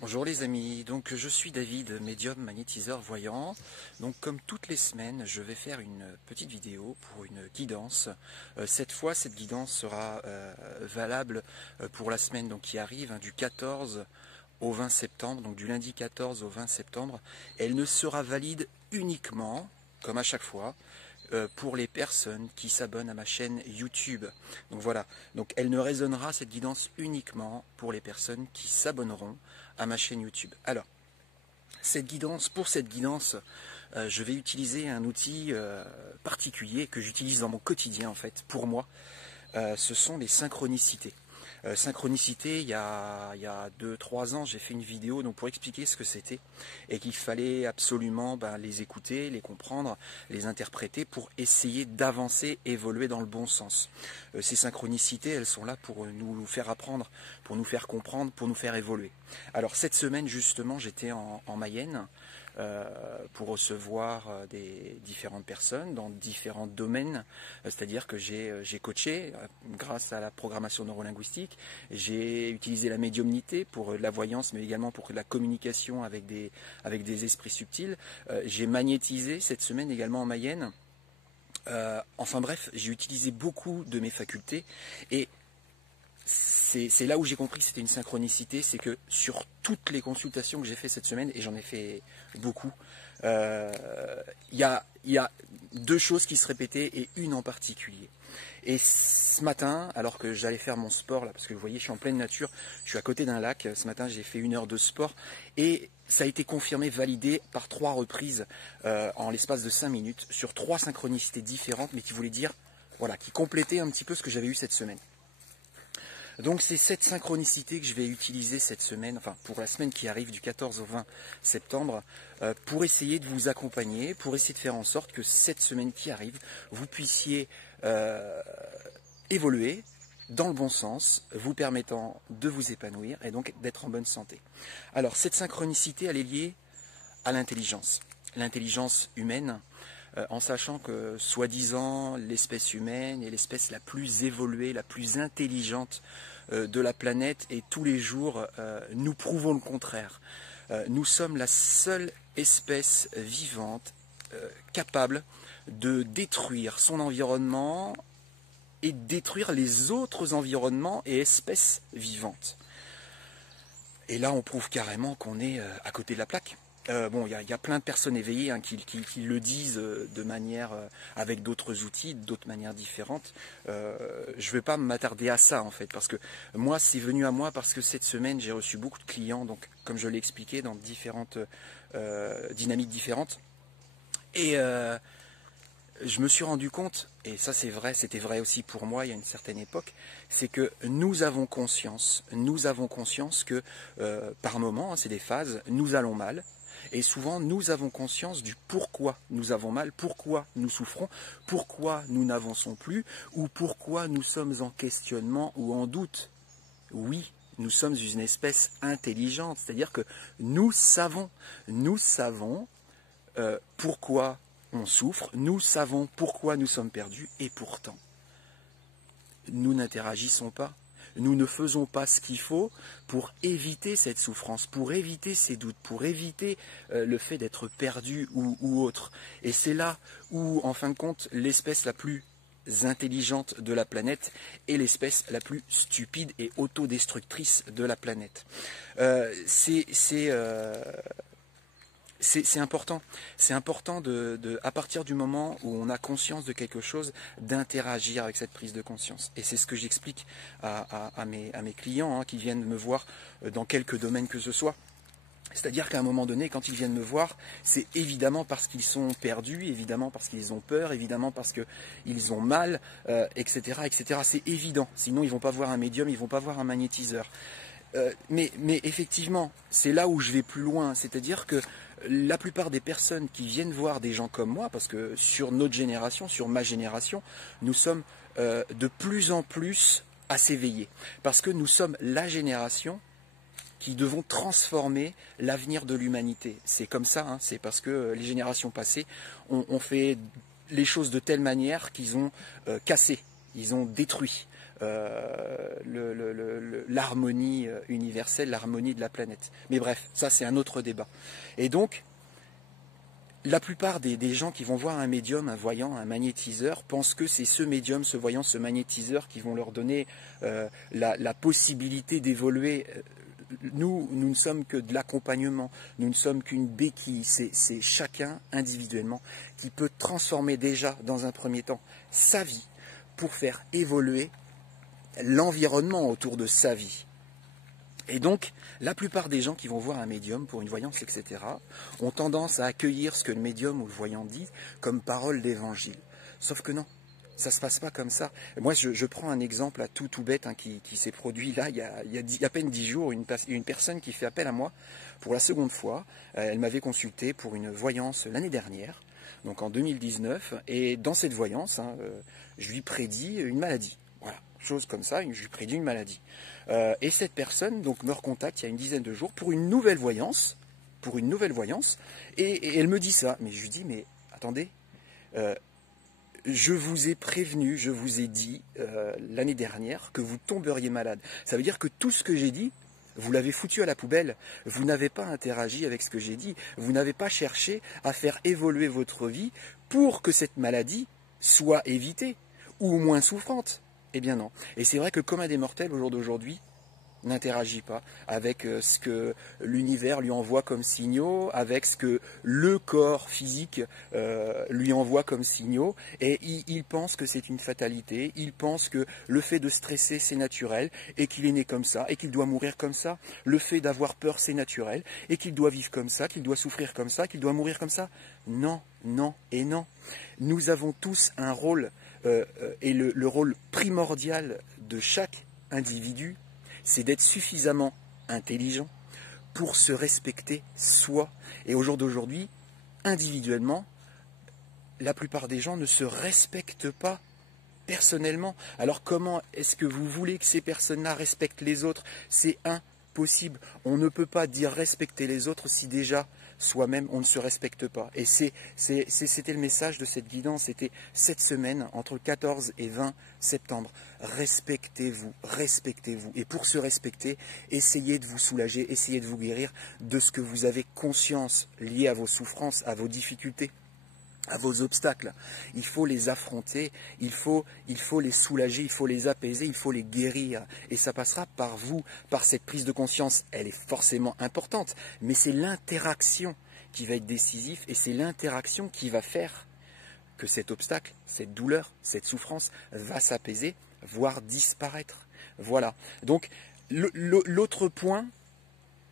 Bonjour les amis, donc je suis David, médium magnétiseur voyant. Donc comme toutes les semaines, je vais faire une petite vidéo pour une guidance. Cette fois, cette guidance sera valable pour la semaine donc, qui arrive, du 14 au 20 septembre, donc du lundi 14 au 20 septembre. Elle ne sera valide uniquement, comme à chaque fois, pour les personnes qui s'abonnent à ma chaîne YouTube. Donc voilà, donc elle ne résonnera cette guidance uniquement pour les personnes qui s'abonneront à ma chaîne YouTube. Alors, pour cette guidance, je vais utiliser un outil particulier que j'utilise dans mon quotidien en fait, pour moi. Ce sont les synchronicités. Synchronicité, il y a 2-3 ans, j'ai fait une vidéo donc, pour expliquer ce que c'était et qu'il fallait absolument les écouter, les comprendre, les interpréter pour essayer d'avancer, évoluer dans le bon sens. Ces synchronicités, elles sont là pour nous faire apprendre, pour nous faire comprendre, pour nous faire évoluer. Alors cette semaine justement, j'étais en Mayenne pour recevoir des différentes personnes dans différents domaines, c'est-à-dire que j'ai coaché grâce à la programmation neurolinguistique, j'ai utilisé la médiumnité pour la voyance mais également pour la communication avec des esprits subtils, j'ai magnétisé cette semaine également en Mayenne, enfin bref, j'ai utilisé beaucoup de mes facultés et c'est là où j'ai compris que c'était une synchronicité, c'est que sur toutes les consultations que j'ai fait cette semaine, et j'en ai fait beaucoup, il y a deux choses qui se répétaient et une en particulier. Et ce matin, alors que j'allais faire mon sport, là, parce que vous voyez, je suis en pleine nature, je suis à côté d'un lac, ce matin j'ai fait 1 heure de sport, et ça a été confirmé, validé par 3 reprises en l'espace de 5 minutes, sur 3 synchronicités différentes, mais qui voulaient dire, voilà, qui complétaient un petit peu ce que j'avais eu cette semaine. Donc c'est cette synchronicité que je vais utiliser cette semaine, enfin pour la semaine qui arrive du 14 au 20 septembre, pour essayer de vous accompagner, pour essayer de faire en sorte que cette semaine qui arrive, vous puissiez évoluer dans le bon sens, vous permettant de vous épanouir et donc d'être en bonne santé. Alors cette synchronicité, elle est liée à l'intelligence humaine, en sachant que, soi-disant, l'espèce humaine est l'espèce la plus évoluée, la plus intelligente de la planète, et tous les jours, nous prouvons le contraire. Nous sommes la seule espèce vivante capable de détruire son environnement et de détruire les autres environnements et espèces vivantes. Et là, on prouve carrément qu'on est à côté de la plaque. Bon, il y a plein de personnes éveillées qui le disent de manière, avec d'autres outils, d'autres manières différentes. Je ne vais pas m'attarder à ça en fait, parce que moi, c'est venu à moi parce que cette semaine, j'ai reçu beaucoup de clients, donc comme je l'ai expliqué, dans différentes dynamiques différentes. Et je me suis rendu compte, et ça c'est vrai, c'était vrai aussi pour moi il y a une certaine époque, c'est que nous avons conscience que par moment, c'est des phases, nous allons mal, et souvent nous avons conscience du pourquoi nous avons mal, pourquoi nous souffrons, pourquoi nous n'avançons plus, ou pourquoi nous sommes en questionnement ou en doute. Oui, nous sommes une espèce intelligente, c'est-à-dire que nous savons pourquoi on souffre, nous savons pourquoi nous sommes perdus, et pourtant, nous n'interagissons pas. Nous ne faisons pas ce qu'il faut pour éviter cette souffrance, pour éviter ces doutes, pour éviter le fait d'être perdu ou autre. Et c'est là où, en fin de compte, l'espèce la plus intelligente de la planète est l'espèce la plus stupide et autodestructrice de la planète. C'est important. C'est important à partir du moment où on a conscience de quelque chose, d'interagir avec cette prise de conscience. Et c'est ce que j'explique à mes clients qui viennent me voir dans quelques domaines que ce soit. C'est-à-dire qu'à un moment donné, quand ils viennent me voir, c'est évidemment parce qu'ils sont perdus, évidemment parce qu'ils ont peur, évidemment parce qu'ils ont mal, etc., etc. C'est évident. Sinon, ils ne vont pas voir un médium, ils ne vont pas voir un magnétiseur. Mais effectivement, c'est là où je vais plus loin. C'est-à-dire que la plupart des personnes qui viennent voir des gens comme moi, parce que sur notre génération, sur ma génération, nous sommes de plus en plus à s'éveiller. Parce que nous sommes la génération qui devons transformer l'avenir de l'humanité. C'est comme ça, c'est parce que les générations passées ont fait les choses de telle manière qu'ils ont cassé, ils ont détruit l'harmonie universelle, l'harmonie de la planète. Mais bref, ça c'est un autre débat. Et donc, la plupart des gens qui vont voir un médium, un voyant, un magnétiseur, pensent que c'est ce médium, ce voyant, ce magnétiseur qui vont leur donner la possibilité d'évoluer. Nous ne sommes que de l'accompagnement, nous ne sommes qu'une béquille, c'est chacun individuellement qui peut transformer déjà dans un premier temps sa vie pour faire évoluer l'environnement autour de sa vie. Et donc, la plupart des gens qui vont voir un médium pour une voyance, etc., ont tendance à accueillir ce que le médium ou le voyant dit comme parole d'évangile. Sauf que non, ça ne se passe pas comme ça. Moi, je prends un exemple tout bête qui s'est produit là, il y a à peine 10 jours, une personne qui fait appel à moi pour la seconde fois. Elle m'avait consulté pour une voyance l'année dernière, donc en 2019, et dans cette voyance, je lui prédis une maladie. Voilà, chose comme ça, je lui prédis une maladie. Et cette personne donc me recontacte il y a une dizaine de jours pour une nouvelle voyance, et elle me dit ça. Mais je lui dis, mais attendez, je vous ai prévenu, je vous ai dit l'année dernière que vous tomberiez malade. Ça veut dire que tout ce que j'ai dit, vous l'avez foutu à la poubelle. Vous n'avez pas interagi avec ce que j'ai dit. Vous n'avez pas cherché à faire évoluer votre vie pour que cette maladie soit évitée ou moins souffrante. Eh bien non. Et c'est vrai que comme un des mortels au jour d'aujourd'hui, n'interagit pas avec ce que l'univers lui envoie comme signaux, avec ce que le corps physique lui envoie comme signaux, et il pense que c'est une fatalité, il pense que le fait de stresser c'est naturel, et qu'il est né comme ça, et qu'il doit mourir comme ça, le fait d'avoir peur c'est naturel, et qu'il doit vivre comme ça, qu'il doit souffrir comme ça, qu'il doit mourir comme ça. Non, non et non. Nous avons tous un rôle, et le rôle primordial de chaque individu, c'est d'être suffisamment intelligent pour se respecter soi. Et au jour d'aujourd'hui, individuellement, la plupart des gens ne se respectent pas personnellement. Alors comment est-ce que vous voulez que ces personnes-là respectent les autres? C'est impossible. On ne peut pas dire respecter les autres si déjà soi-même on ne se respecte pas. Et c'était le message de cette guidance, c'était cette semaine entre le 14 et 20 septembre. Respectez-vous, respectez-vous. Et pour se respecter, essayez de vous soulager, essayez de vous guérir de ce que vous avez conscience lié à vos souffrances, à vos difficultés, à vos obstacles. Il faut les affronter, il faut les soulager, il faut les apaiser, il faut les guérir. Et ça passera par vous, par cette prise de conscience. Elle est forcément importante, mais c'est l'interaction qui va être décisive et c'est l'interaction qui va faire que cet obstacle, cette douleur, cette souffrance va s'apaiser, voire disparaître. Voilà. Donc, l'autre point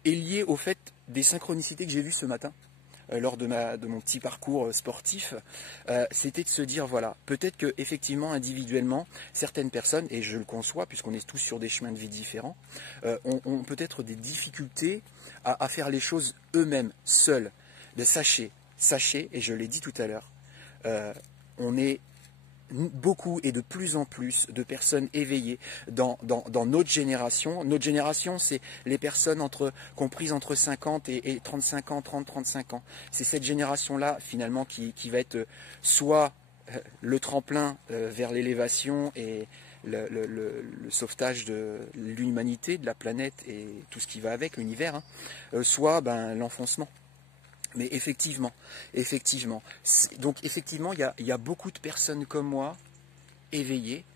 est lié au fait des synchronicités que j'ai vues ce matin. Lors de mon petit parcours sportif, c'était de se dire, voilà, peut-être que effectivement individuellement, certaines personnes, et je le conçois, puisqu'on est tous sur des chemins de vie différents, ont peut-être des difficultés à faire les choses eux-mêmes, seuls. Mais sachez, et je l'ai dit tout à l'heure, on est beaucoup et de plus en plus de personnes éveillées dans notre génération. Notre génération, c'est les personnes comprises entre 50 et 35 ans, 30-35 ans. C'est cette génération-là, finalement, qui va être soit le tremplin vers l'élévation et le sauvetage de l'humanité, de la planète et tout ce qui va avec, l'univers, soit l'enfoncement. Mais effectivement, donc effectivement, il y a beaucoup de personnes comme moi, éveillées,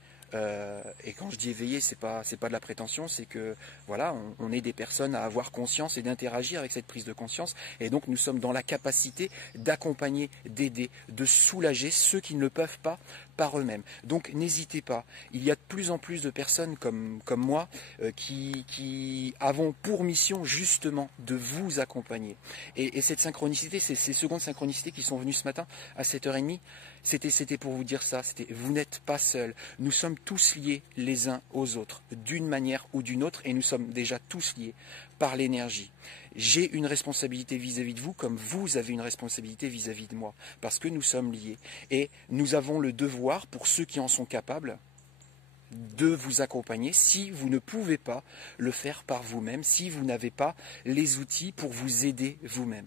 et quand je dis éveillées, c'est pas de la prétention, c'est que voilà, on est des personnes à avoir conscience et d'interagir avec cette prise de conscience, et donc nous sommes dans la capacité d'accompagner, d'aider, de soulager ceux qui ne le peuvent pas par eux-mêmes. Donc n'hésitez pas, il y a de plus en plus de personnes comme moi qui avons pour mission justement de vous accompagner. Et cette synchronicité, ces secondes synchronicités qui sont venues ce matin à 7h30, c'était pour vous dire ça, vous n'êtes pas seuls, nous sommes tous liés les uns aux autres, d'une manière ou d'une autre, et nous sommes déjà tous liés par l'énergie. J'ai une responsabilité vis-à-vis de vous, comme vous avez une responsabilité vis-à-vis de moi, parce que nous sommes liés. Et nous avons le devoir, pour ceux qui en sont capables, de vous accompagner si vous ne pouvez pas le faire par vous-même, si vous n'avez pas les outils pour vous aider vous-même.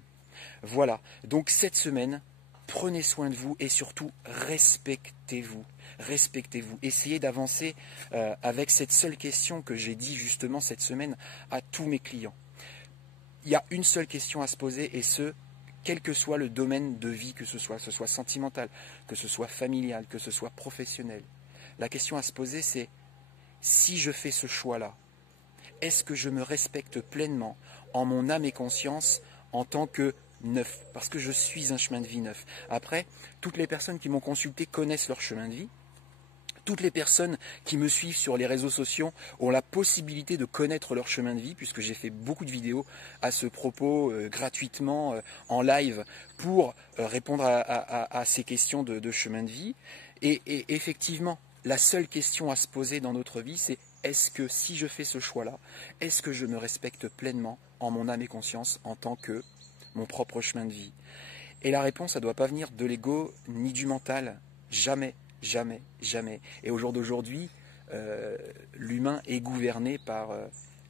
Voilà, donc cette semaine, prenez soin de vous et surtout respectez-vous. respectez-vous. Essayez d'avancer avec cette seule question que j'ai dit justement cette semaine à tous mes clients. Il y a une seule question à se poser, et ce, quel que soit le domaine de vie, que ce soit sentimental, que ce soit familial, que ce soit professionnel. La question à se poser, c'est: si je fais ce choix-là, est-ce que je me respecte pleinement en mon âme et conscience en tant que neuf? Parce que je suis un chemin de vie neuf. Après, toutes les personnes qui m'ont consulté connaissent leur chemin de vie. Toutes les personnes qui me suivent sur les réseaux sociaux ont la possibilité de connaître leur chemin de vie, puisque j'ai fait beaucoup de vidéos à ce propos gratuitement en live pour répondre à ces questions de chemin de vie. Et effectivement, la seule question à se poser dans notre vie, c'est: est-ce que si je fais ce choix-là, est-ce que je me respecte pleinement en mon âme et conscience en tant que mon propre chemin de vie? Et la réponse, ça ne doit pas venir de l'ego ni du mental. Jamais. Jamais, jamais. Et au jour d'aujourd'hui, l'humain est gouverné par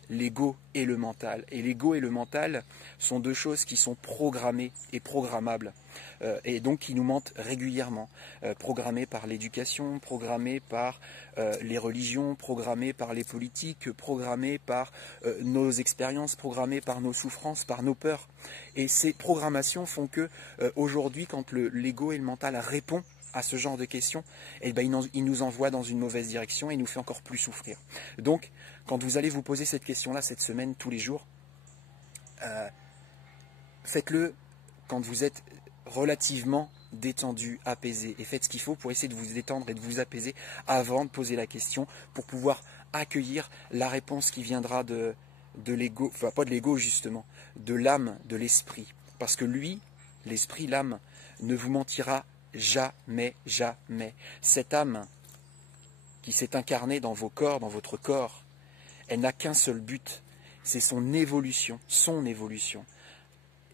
l'ego et le mental. Et l'ego et le mental sont deux choses qui sont programmées et programmables. Et donc qui nous mentent régulièrement. Programmées par l'éducation, programmées par les religions, programmées par les politiques, programmées par nos expériences, programmées par nos souffrances, par nos peurs. Et ces programmations font que aujourd'hui, quand l'ego et le mental répondent à ce genre de questions, eh ben, il nous envoie dans une mauvaise direction et nous fait encore plus souffrir. Donc, quand vous allez vous poser cette question-là cette semaine, tous les jours, faites-le quand vous êtes relativement détendu, apaisé, et faites ce qu'il faut pour essayer de vous détendre et de vous apaiser avant de poser la question, pour pouvoir accueillir la réponse qui viendra de l'ego, enfin pas de l'ego justement, de l'âme, de l'esprit. Parce que lui, l'esprit, l'âme, ne vous mentira jamais, jamais. Cette âme qui s'est incarnée dans vos corps, dans votre corps, elle n'a qu'un seul but, c'est son évolution,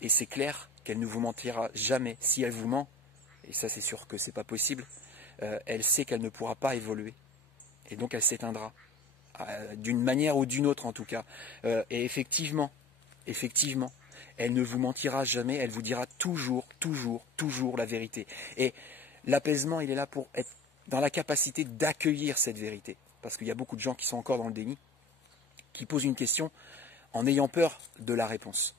Et c'est clair qu'elle ne vous mentira jamais. Si elle vous ment, et ça c'est sûr que c'est pas possible, elle sait qu'elle ne pourra pas évoluer. Et donc elle s'éteindra, d'une manière ou d'une autre en tout cas. Et effectivement, elle ne vous mentira jamais, elle vous dira toujours la vérité. Et l'apaisement, il est là pour être dans la capacité d'accueillir cette vérité. Parce qu'il y a beaucoup de gens qui sont encore dans le déni, qui posent une question en ayant peur de la réponse.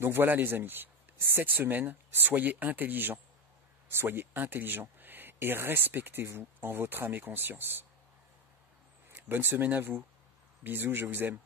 Donc voilà les amis, cette semaine, soyez intelligents et respectez-vous en votre âme et conscience. Bonne semaine à vous, bisous, je vous aime.